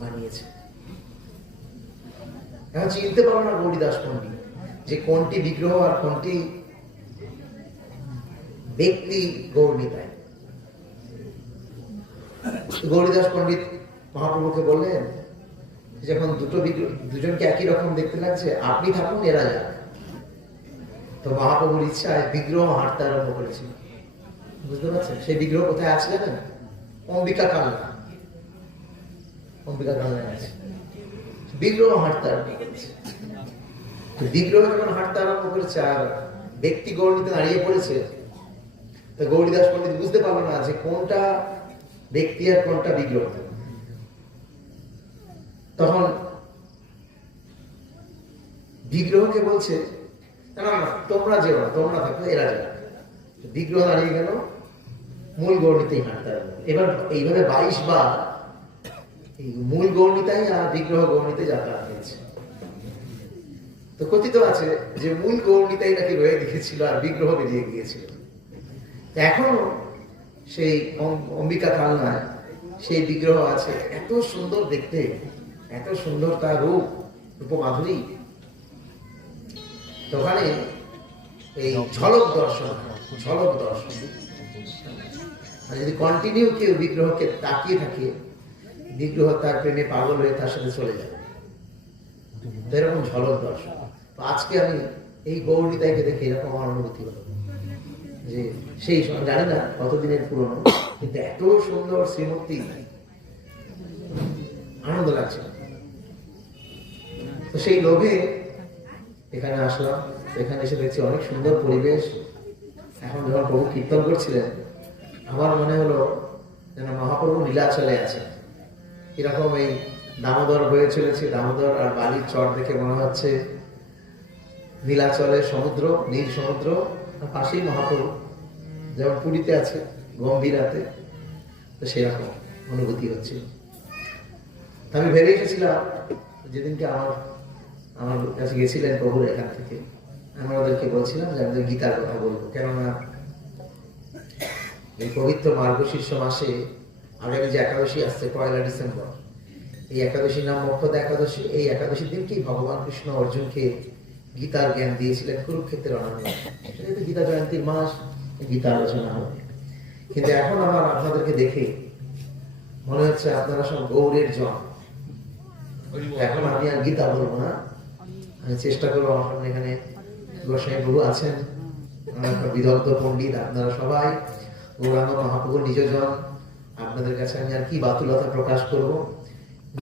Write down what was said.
বানিয়েছে। এখন চিনতে পারো না গৌরীদাস পণ্ডিত যে কোনটি বিগ্রহ আর কোনটি ব্যক্তি গৌরনীতায়। গৌরীদাস পণ্ডিত মহাপ্রভুকে বললেন, যখন দুজনকে একই রকম দেখতে লাগছে, আপনি থাকুন, এরা যাক। তো মহাপ্রভুর ইচ্ছায় বিগ্রহ হাঁটতে আরম্ভ করেছিল। বুঝতে পারছেন সেই বিগ্রহ কোথায় আছে জানেন? অম্বিকা কালনা, অম্বিকা কালনায় আছে। বিগ্রহ হাঁটতে আরম্ভ করেছে। বিগ্রহ যখন হাঁটতে আরম্ভ করেছে আর ব্যক্তি গৌরনীতে দাঁড়িয়ে পড়েছে, তো গৌরীদাস পণ্ডিত বুঝতে পারলো না যে কোনটা ব্যক্তি আর কোনটা বিগ্রহ। তখন বিগ্রহকে বলছে, না না তোমরা যেও না, তোমরা থাকো, এরা যাও। বিগ্রহ দাঁড়িয়ে গেল, মূল গৌরনীতেই হাঁটতে আরম্ভ। এবার এইভাবে 22 বার মূল গৌরনীতাই আর বিগ্রহ গৌরনীতে যাতায়াত হয়েছে। তো কথিত আছে যে মূল গৌরনীতাই নাকি রয়ে গিয়েছিল আর বিগ্রহ বেরিয়ে গিয়েছিল। এখনো সেই অম্বিকা কালনায় সেই বিগ্রহ আছে। এত সুন্দর দেখতে, এত সুন্দর তার রূপ, রূপমাধুরী। ওখানে এই ঝলক দর্শন, ঝলক দর্শন। আর যদি কন্টিনিউ কেউ বিগ্রহকে তাকিয়ে থাকে, বিগ্রহ তার প্রেমে পাগল হয়ে তার সাথে চলে যাবে। এরকম ঝলক দর্শন। তো আজকে আমি এই গৌরনীতাইকে দেখে এরকম আমার অনুভূতি হলো যে সেই জানি না কতদিনের পুরনো, কিন্তু এত সুন্দর শ্রীমূর্তি, আনন্দ লাগছে। তো সেই লোভে এখানে আসলাম। এখানে এসে দেখছি অনেক সুন্দর পরিবেশ। এখন যখন প্রভু কীর্তন করছিলেন, আমার মনে হলো যেন মহাপ্রভু নীলাচলে আছে। এরকম এই দামোদর বয়ে চলেছে, দামোদর আর বালির চর দেখে মনে হচ্ছে নীলাচলের সমুদ্র, নীল সমুদ্র, আর পাশেই মহাপ্রভু যেমন পুরীতে আছে গম্ভীরাতে, তো সেরকম অনুভূতি হচ্ছিল। আমি ভেবে এসেছিলাম যেদিনকে আমার কাছে গেছিলেন প্রভুর এখান থেকে, আমরা ওদেরকে বলছিলাম যে আমাদের গীতার কথা বলবো, কেননা এই পবিত্র মার্গশীর্ষ মাসে আগামী যে একাদশী আসছে 1 ডিসেম্বর, এই একাদশীর নাম মোক্ষদা একাদশী। এই একাদশীর দিনকেই ভগবান কৃষ্ণ অর্জুনকে গীতার জ্ঞান দিয়েছিলেন কুরুক্ষেত্রের রণাঙ্গনে। সেটা তো গীতা জয়ন্তীর মাস, গীতা আলোচনা হবে। কিন্তু এখন আমার আপনাদেরকে দেখে মনে হচ্ছে আপনারা সব গৌরের জন। এখন আমি আর গীতা বলবো না, আমি চেষ্টা করবো আমার সামনে এখানে গোসাই প্রভু আছেন, বিদগ্ধ পণ্ডিত, আপনারা সবাই গৌরাঙ্গ মহাপ্রভুর নিজজন। আপনাদের কাছে আমি আর কি বাতুলতা প্রকাশ করবো।